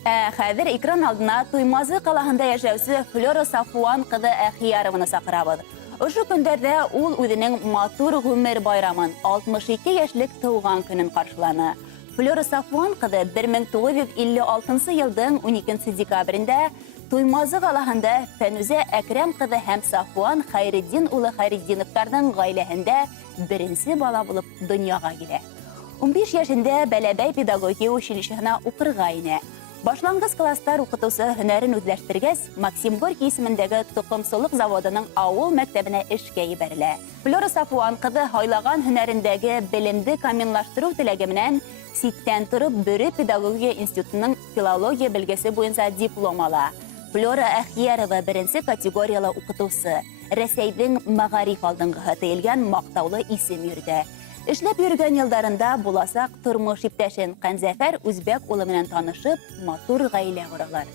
Хәзер экран алдына Туймазы қалаһында яшәүсе Флора Сафуан кызы Әхиярованы сакырабыз. Ошо көндәрдә ул үзенең матур гомер байрамын 62 яшьлек тууган көнен каршыланы. Флора Сафуан кызы 1956 елның 12 декабрендә Туймазы қалаһында Фәнүзә Әкрәм кызы һәм Сафуан Хайретдин улы Хайретдиновтарның гаиләһендә беренче бала булып дөньяга килә. 15 яшендә Бәләбәй педагогия училищесына укырга инә. Башлангыч класстар укытусы һөнәрен үзләштергәч, Максим Горький исемендәге тукымсылык заводының авыл мәктәбенә эшкә ибәрелә. Флора Сафуан кызы хайлаган һөнәрендәге белемне камиллаштыру теләге белән ситтән торып Бөрі педагогия институтының филология белгесе буенча диплом ала. Флора Әхиярова беренче категориялы укытучы, Рәсәйнең Мәгариф алдынгы тыелган мактаулы исем йөртә. Эшләп йөргән елдарында буласак тормыш иптәшен Кәнзәфәр Үзбәк улы белән танышып, матур гаилә коралар.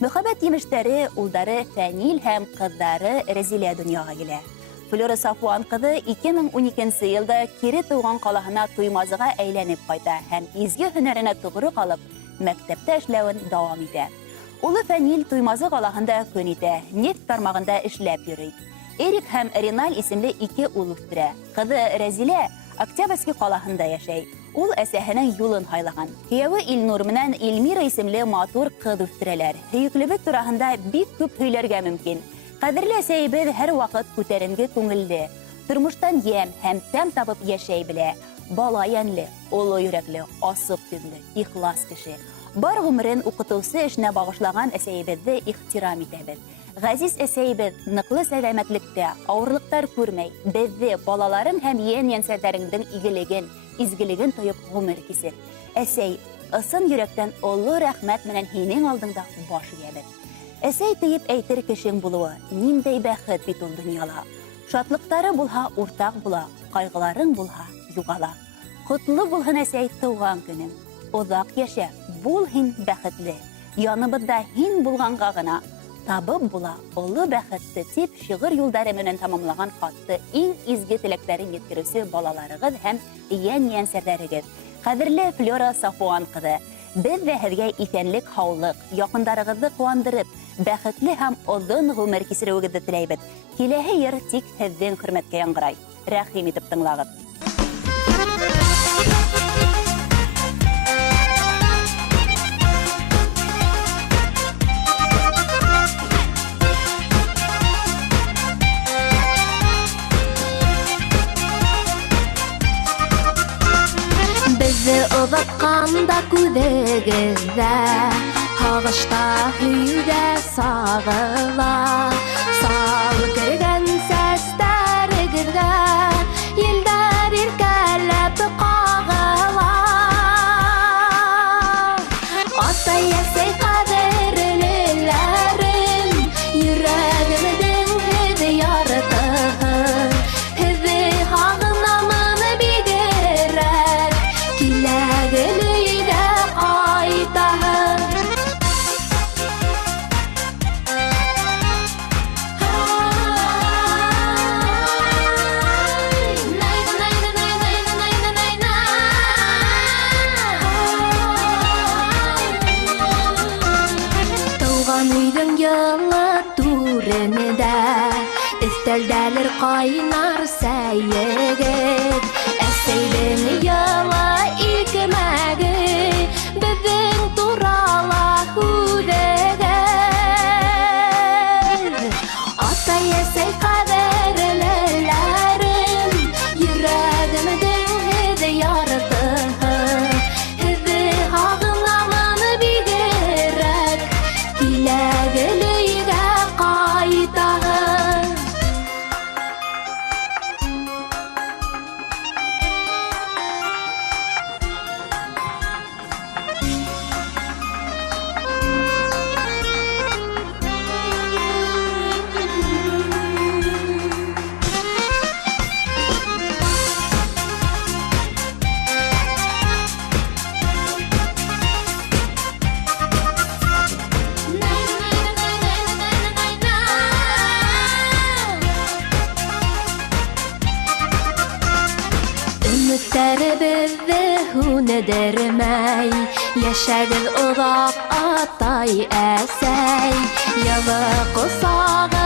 Мөхәббәт имештәре, улдары Фәнил һәм кызлары Рәзилә дөньяга килә. Флора Сафуан кызы 2012 елда кире туган калаһына Туймазыга әйләнеп кайта һәм изге һөнәренә тугры калып, мәктәптә эшләвен дәвам итә. Улы Фәнил Туймазы калаһында көн итә, нефть тармагында эшләп йөри. Эрик һәм Реналь исемле 2 ул үстерә. Кызы Рәзилә Октябрьский калаһында яшәй. Ул әсәһенең юлын хайлаган. Кияwe Илнур менән Илмира исемле матур кыз үстерәләр. Һөйүклебек турында бик күп һөйләргә мөмкин. Кадерле әсәебез һәр вакыт күтәренге күңелле. Тормыштан ям һәм тәм табып яшәй белә. Бала янлы, олы йөрәкле, асык күңелле, ихлас кеше. Бар гомерен укытучы эшенә багышлаган әсәебезне ихтирам итәбез. Газиз әсәйбез ныклы сәламәтлектә, авырлыктар күрмәй, безне балаларын һәм яньянсәләреңнең игелеген, изгелеген тоеп гомер кисер. Әсәй, ысын йөрәктән олы рәхмәт менән һинең алдыңда баш иябез. Әсәй тиеп әйтер кешең булуы, ниндәй бәхет бит ул дөньяла. Шатлыктары булһа уртак була, кайгыларың булһа югала. Котлы булһын әсәй туган көнең. Озак яшә, бул һин бәхетле. Яныбызда һин булганга гына табып була, олы бәхетте тип шигырь юлдары менән тамамлаган хатты иң изге теләкләрен yetkерүче балаларыгыз һәм яньянсәләрегез. Кадерле Флора Сафуан кызы, без дә һеҙгә исәнлек, һаулык, якындарыгызды куандырып, бәхетле һәм озын гомер кисерүегезне теләйбез. Киләһе йыр тик һеҙҙең хөрмәткә яңгырай. Рәхим итеп тыңлагыз. Uzatqanda күҙегеҙҙә, һағышта һөйҙә сағыла. Сал кергән сәстәрегеҙгә, елдәр иркәләп ҡағыла. Атай-әсәй ҡәҙерлеләрем, йөрәгемдең һеҙ яртыһы. Һеҙҙе һағынамын бигерәк, киләгеле өйгә ҡайтаһын. Тыуған өйҙөң йылы түренедә, өҫтәлдәлер ҡайнар сәйегеҙ. Әсәйҙең йылы икмәге, беҙҙең турала һүҙегеҙ. Атай-әсәй ҡәҙерлеләрем, йөрәгемдең һеҙ яртыһы. Һеҙҙе һағынамын бигерәк, киләгеле өйгә ҡайтаһын. Үметтәребеҙҙе һүнедермәй, Яшәгез оҙаҡ атай әсәй, йылы ҡосағы